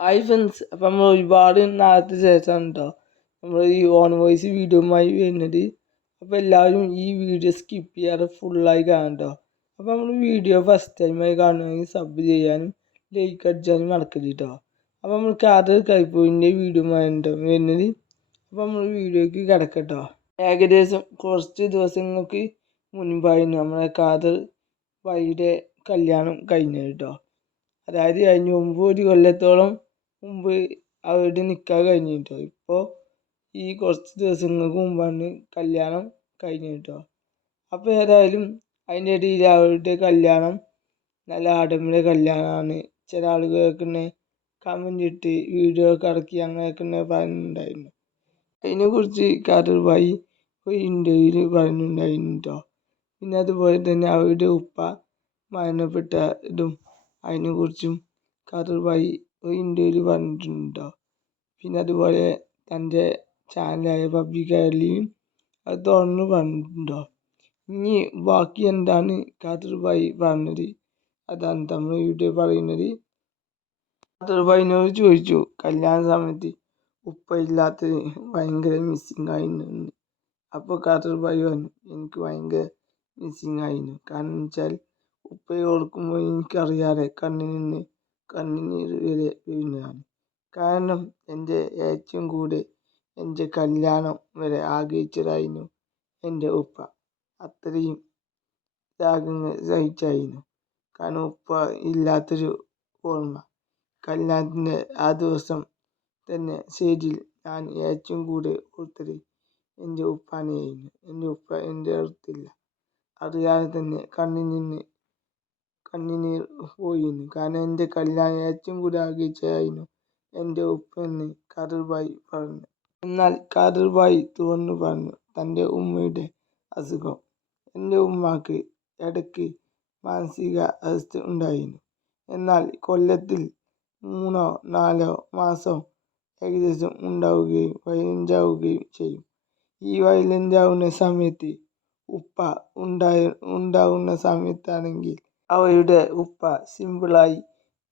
Hi friends അപ്പം നമ്മൾ ഒരുപാട് നാളത്തെ ശേഷമാണ് കേട്ടോ നമ്മൾ ഈ ഓൺ വോയിസ് വീഡിയോയുമായി വരുന്നത്. അപ്പോൾ എല്ലാവരും ഈ വീഡിയോ സ്കിപ്പ് ചെയ്യാതെ ഫുള്ളായി കാണാം കേട്ടോ അപ്പോൾ നമ്മൾ വീഡിയോ ഫസ്റ്റ് ടൈമായി കാണുകയാണെങ്കിൽ സബ് ചെയ്യാനും ലൈക്ക് അടിച്ചാലും മറക്കരുത് കേട്ടോ അപ്പോൾ നമ്മൾ കാതർ കൈപ്പോയിന്റെ വീഡിയോ വരുന്നത്? അപ്പോൾ നമ്മൾ വീഡിയോയ്ക്ക് കിടക്കട്ടോ ഏകദേശം കുറച്ച് ദിവസങ്ങൾക്ക് മുൻപായിരുന്നു നമ്മളെ കാതർ വൈയുടെ കല്യാണം കഴിഞ്ഞത് കേട്ടോ അതായത് അതിന് മുമ്പ് ഒരു കൊല്ലത്തോളം മുമ്പ് അവരുടെ നിക്കാഹ് കഴിഞ്ഞു കേട്ടോ ഇപ്പോൾ ഈ കുറച്ച് ദിവസങ്ങൾക്ക് മുമ്പാണ് കല്യാണം കഴിഞ്ഞിട്ടോ? കേട്ടോ അപ്പോൾ ഏതായാലും അതിന്റെ ഇടയിൽ അവരുടെ കല്യാണം നല്ല ആഡംബര കല്യാണമാണ്. ചില ആളുകൾക്ക് തന്നെ കമന്റ് ഇട്ട് വീഡിയോ ഒക്കെ ഇറക്കി അങ്ങനെയൊക്കെ തന്നെ പറയുന്നുണ്ടായിരുന്നു. അതിനെക്കുറിച്ച് കാതർ ഭായി ഒരു ഇന്റർവ്യൂവിൽ പറയുന്നുണ്ടായിരുന്നു കേട്ടോ പിന്നെ അതുപോലെ തന്നെ അവരുടെ ഉപ്പ മരണപ്പെട്ട ഇതും അതിനെക്കുറിച്ചും കാതർ ഭായി ഒരു വന്നിട്ടുണ്ട്? പിന്നെ അതുപോലെ തന്റെ ചാനലായ പബ്ജി കേരളയും അത് തുറന്ന് പറഞ്ഞിട്ടുണ്ടോ ഇനി ബാക്കി എന്താണ് കാതർ ഭായി പറഞ്ഞത്? അതാണ് നമ്മൾ ഇവിടെ പറയുന്നത്. കാതർ ഭായിനോട് ചോദിച്ചു കല്യാണ സമയത്ത് ഉപ്പ ഇല്ലാത്തത് ഭയങ്കര മിസ്സിങ് ആയിരുന്നു അപ്പോൾ കാതർ ഭായി പറഞ്ഞു എനിക്ക് ഭയങ്കര മിസ്സിങ് ആയിരുന്നു. കാരണം വെച്ചാൽ ഉപ്പയെ ഓർക്കുമ്പോൾ എനിക്കറിയാതെ കണ്ണിൽ നിന്ന് കണ്ണുനീർ വരെ വീഴുന്നതാണ് കാരണം എന്റെ ഏറ്റവും കൂടെ എന്റെ കല്യാണം വരെ ആഗ്രഹിച്ചതായിരുന്നു എന്റെ ഉപ്പ. അത്രയും ത്യാഗങ്ങൾ സഹിച്ചായിരുന്നു. കാരണം ഉപ്പ ഇല്ലാത്തൊരു ഓർമ്മ. കല്യാണത്തിന്റെ ആ ദിവസം തന്നെ സ്റ്റേജിൽ ഞാൻ ഏറ്റവും കൂടെ ഓർത്തത് എന്റെ ഉപ്പാനെയായിരുന്നു. എന്റെ ഉപ്പ എന്റെ അടുത്തില്ല. അറിയാതെ തന്നെ കണ്ണിൽ നിന്ന് കണ്ണുനീർ പോയിരുന്നു കാരണം എന്റെ കല്യാണം ഏറ്റവും കൂടുതൽ ആഗ്രഹിച്ചതായിരുന്നു എന്റെ ഉപ്പ എന്ന് കാദർ ഭായി പറഞ്ഞു. എന്നാൽ കാദർ ഭായി തുറന്നു പറഞ്ഞു തന്റെ ഉമ്മയുടെ അസുഖം. എന്റെ ഉമ്മാക്ക് ഇടയ്ക്ക് മാനസിക അവസ്ഥ ഉണ്ടായിരുന്നു. എന്നാൽ കൊല്ലത്തിൽ മൂന്നോ നാലോ മാസം ഏകദേശം ഉണ്ടാവുകയും വയലന്റാവുകയും ചെയ്യും. ഈ വയലന്റാവുന്ന സമയത്ത് ഉപ്പ ഉണ്ടായ ഉണ്ടാവുന്ന സമയത്താണെങ്കിൽ അവരുടെ ഉപ്പ സിമ്പിളായി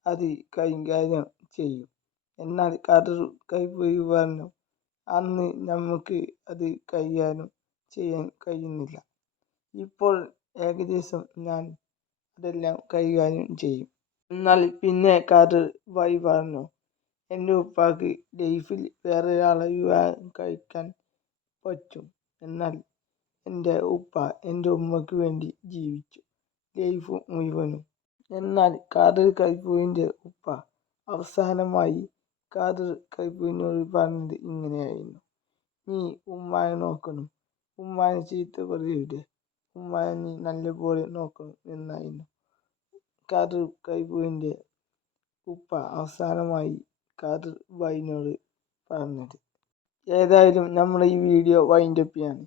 അത് കൈകാര്യം ചെയ്യും. എന്നാൽ കൈപ്പോയി പറഞ്ഞു അന്ന് നമുക്ക് അത് കൈകാര്യം ചെയ്യാൻ കഴിയുന്നില്ല. ഇപ്പോൾ ഏകദേശം ഞാൻ അതെല്ലാം കൈകാര്യം ചെയ്യും. എന്നാൽ പിന്നെ കാതർ വൈ പറഞ്ഞു എന്റെ ഉപ്പാക്ക് ലൈഫിൽ വേറെ ഒരാളെ വിവാഹം കഴിക്കാൻ പറ്റും. എന്നാൽ എന്റെ ഉപ്പ എന്റെ ഉമ്മക്ക് വേണ്ടി ജീവിച്ചു. ലൈഫ് മുഴുവനും. എന്നാൽ കാതർ കൈപ്പൂവിന്റെ ഉപ്പ അവസാനമായി കാതർ കൈപ്പൂവിനോട് പറഞ്ഞത് ഇങ്ങനെയായിരുന്നു. നീ ഉമ്മാനെ നോക്കണം. ഉമ്മാനെ ചീത്ത പറയരുത്. ഉമ്മാനെ നീ നല്ലപോലെ നോക്കണം എന്നായിരുന്നു. കാതർ കൈപ്പൂവിന്റെ ഉപ്പ അവസാനമായി കാതർ ഭായിനോട് പറഞ്ഞത്. ഏതായാലും നമ്മുടെ ഈ വീഡിയോ വൈൻഡ് അപ്പ് ചെയ്യാണ്.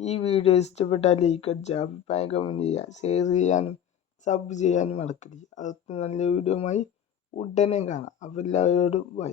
ഈ വീഡിയോ ഇഷ്ടപ്പെട്ടാൽ ലൈക്ക് അടിച്ചാൽ അഭിപ്രായം കമന്റ് ചെയ്യുക ഷെയർ ചെയ്യാനും സബ് ചെയ്യാനും മറക്കരുത്. അടുത്ത നല്ല വീഡിയോയുമായി ഉടനെ കാണാം. അപ്പോൾ എല്ലാവരോടും ബൈ